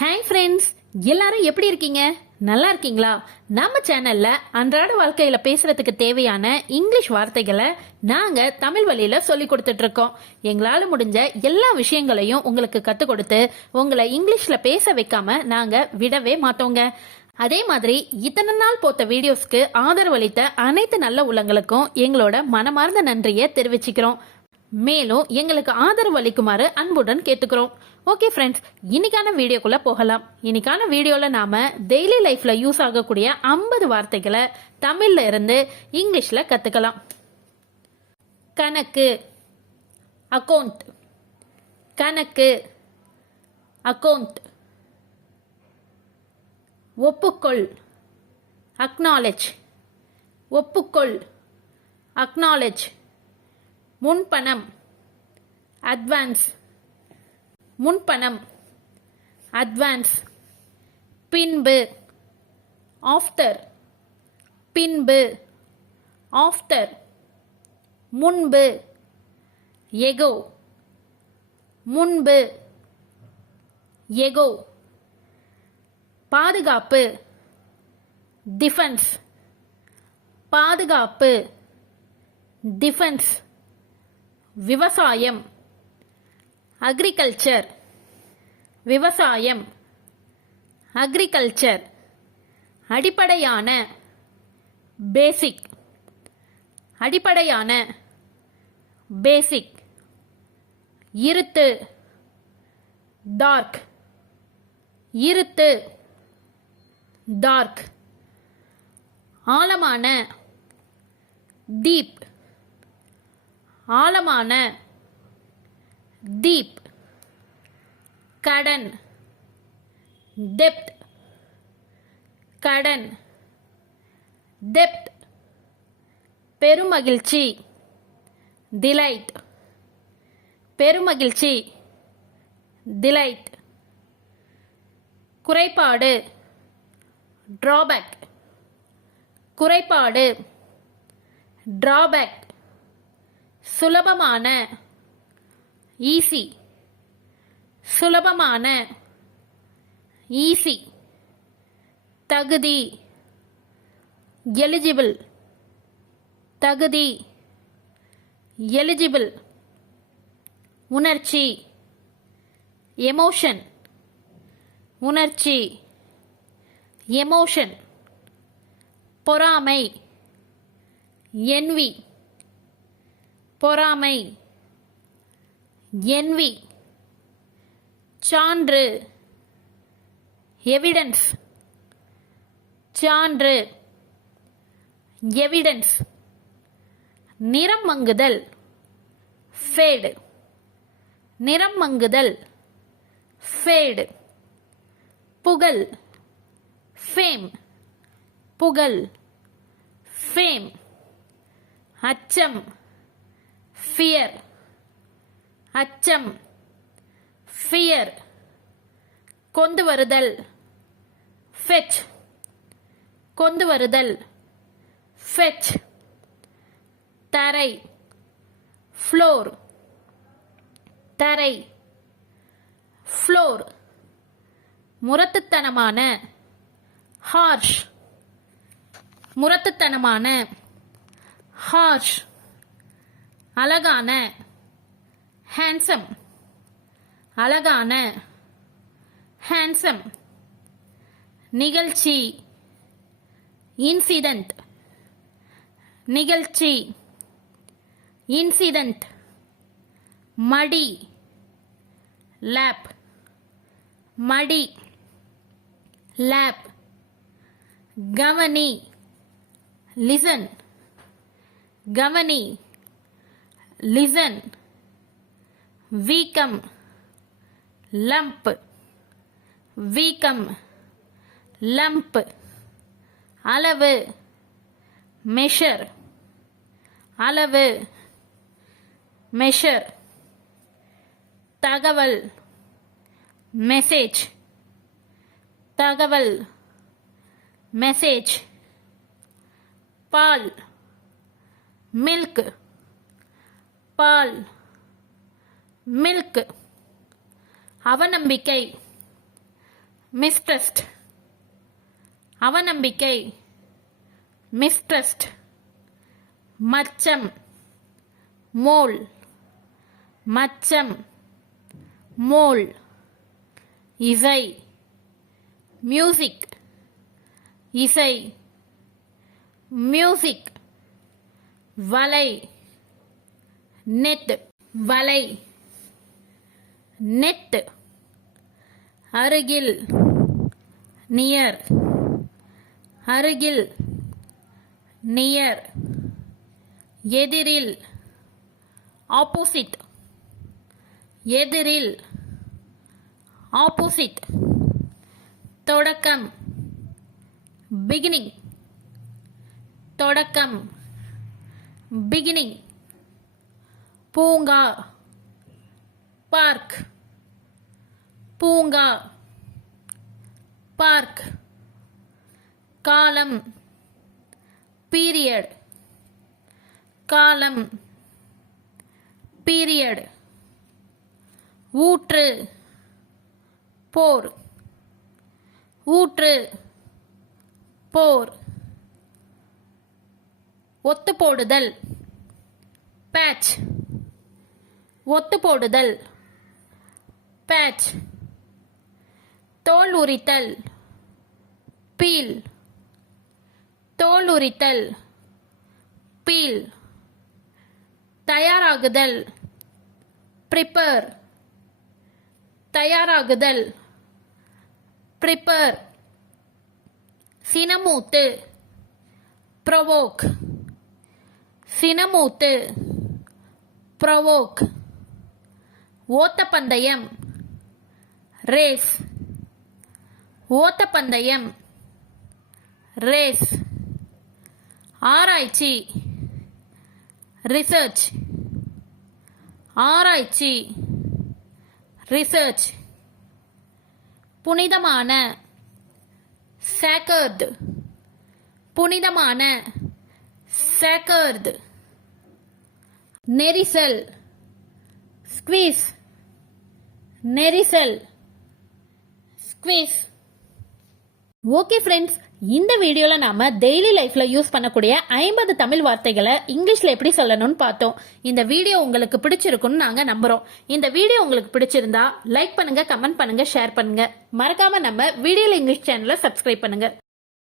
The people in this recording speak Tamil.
ஹாய் ஃப்ரெண்ட்ஸ், எல்லாரும் எப்படி இருக்கீங்க? நல்லா இருக்கீங்களா? நம்ம சேனல்ல அன்றாட வாழ்க்கையில பேசுறதுக்கு தேவையான இங்கிலீஷ் வார்த்தைகளை நாங்க தமிழ் வழியில சொல்லி கொடுத்துட்டு இருக்கோம். எங்களால முடிஞ்ச எல்லா விஷயங்களையும் உங்களுக்கு கத்து கொடுத்து உங்களை இங்கிலீஷ்ல பேச வைக்காம நாங்க விடவே மாட்டோங்க. அதே மாதிரி இத்தனை நாள் போட்ட வீடியோஸ்க்கு ஆதரவளித்த அனைத்து நல்ல உள்ளங்களுக்கும் எங்களோட மனமார்ந்த நன்றியை தெரிவிச்சுக்கிறோம். மேலும் எங்களுக்கு ஆதரவு அளிக்குமாறு அன்புடன் கேட்டுக்கிறோம். ஓகே ஃப்ரெண்ட்ஸ், இன்னைக்கான வீடியோக்குள்ள போகலாம். இன்னைக்கான வீடியோல நாம டெய்லி லைஃப்ல யூஸ் ஆகக்கூடிய 50 வார்த்தைகளை தமிழ்ல இருந்து இங்கிலீஷ்ல கத்துக்கலாம். கணக்கு, அக்கவுண்ட். கணக்கு, அக்கவுண்ட். ஒப்புக்கொள், அக்னாலேஜ். ஒப்புக்கொள், அக்னாலேஜ். முன்பணம், அட்வான்ஸ். முன்பணம், அட்வான்ஸ். பின்பு, ஆஃப்டர். பின்பு, ஆஃப்டர். முன்பு, எகோ. முன்பு, எகோ. பாதுகாப்பு, டிஃபென்ஸ். பாதுகாப்பு, டிஃபென்ஸ். விவசாயம், அக்ரிகல்ச்சர். விவசாயம், அக்ரிகல்ச்சர். அடிப்படையான, பேசிக். அடிப்படையான, பேசிக். இருட்டு, டார்க். இருட்டு, டார்க். ஆழமான, டீப். ஆழமான, டீப். கடன், டெப்ட். கடன், டெப்ட். பெருமகிழ்ச்சி, டிலைட். பெருமகிழ்ச்சி, டிலைட். குறைபாடு, டிராபேக். குறைபாடு, டிராபேக். சுலபமான, ஈஸி. சுலபமான, ஈஸி. தகுதி, எலிஜிபிள். தகுதி, எலிஜிபிள். உணர்ச்சி, எமோஷன். உணர்ச்சி, எமோஷன். பொறாமை, என்வி. பொறாமை, என்வி. சான்று, எவிடன்ஸ். சான்று, எவிடன்ஸ். நிறம் மங்குதல், ஃபேடு. நிறம் மங்குதல், ஃபேடு. புகழ், ஃபேம். புகழ், ஃபேம். அச்சம், ஃபியர். அச்சம், ஃபியர். கொண்டு வருதல், ஃபெச். கொண்டு வருதல், ஃபெச். தரை, ஃப்ளோர். தரை, ஃப்ளோர். முரட்டுத்தனமான, ஹார்ஷ். முரட்டுத்தனமான, ஹார்ஷ். அழகான, ஹேண்ட்சம். அழகான, ஹேண்ட்சம். நிகழ்ச்சி, இன்சிடென்ட். நிகழ்ச்சி, இன்சிடென்ட். மடி, லேப். மடி, லேப். கவனி, லிசன். கவனி, லிசன். வீக்கம், லம்ப். வீக்கம், லம்ப். அளவு, மெஷர். அளவு, மெஷர். தகவல், மெசேஜ். தகவல், மெசேஜ். பால், மில்க். பால், மில்க். அவநம்பிக்கை, மிஸ்ட்ரஸ்ட் அவநம்பிக்கை, மிஸ்ட்ரஸ்ட். மச்சம், மோல், மச்சம், மோல். இசை, மியூசிக், இசை, மியூசிக். வலை, நெட், வலை, நெட். அருகில், நியர், அருகில், நியர். எதிரில், ஆப்போசிட், எதிரில், ஆப்போசிட். தொடக்கம், பிகினிங், தொடக்கம், பிகினிங். பூங்கா, பார்க், பூங்கா, பார்க். காலம், பீரியட், காலம், பீரியட். ஊற்று, போர், ஊற்று, போர். ஒத்துப்போடுதல், பேட்ச், ஒத்துப்போடுதல், பேட்ச். தோல் உரித்தல், பீல், தோல் உரித்தல், பீல். தயாராகுதல், ப்ரிப்பேர், தயாராகுதல், ப்ரிப்பேர். சினமூத்து, ப்ரொவோக், சினமூத்து, ப்ரொவோக். ஓட்டப்பந்தயம், ரேஸ், ஓட்டப்பந்தயம், ரேஸ். ஆராய்ச்சி, ரிசர்ச், ஆராய்ச்சி, ரிசர்ச். புனிதமான, sacred, புனிதமான, sacred. நெரிசல், ஸ்குவீஸ், நெரிசல், ஸ்குவீஸ். ஓகே ஃப்ரெண்ட்ஸ், இந்த வீடியோல நாம டெய்லி லைஃப்ல யூஸ் பண்ணக்கூடிய 50 தமிழ் வார்த்தைகளை இங்கிலீஷ்ல எப்படி சொல்லணும்னு பார்த்தோம். இந்த வீடியோ உங்களுக்கு பிடிச்சிருக்கும்னு நாங்க நம்புறோம். இந்த வீடியோ உங்களுக்கு பிடிச்சிருந்தா லைக் பண்ணுங்க, கமெண்ட் பண்ணுங்க, ஷேர் பண்ணுங்க. மறக்காம நம்ம வீடியோல இங்கிலீஷ் சேனலை சப்ஸ்கிரைப் பண்ணுங்க.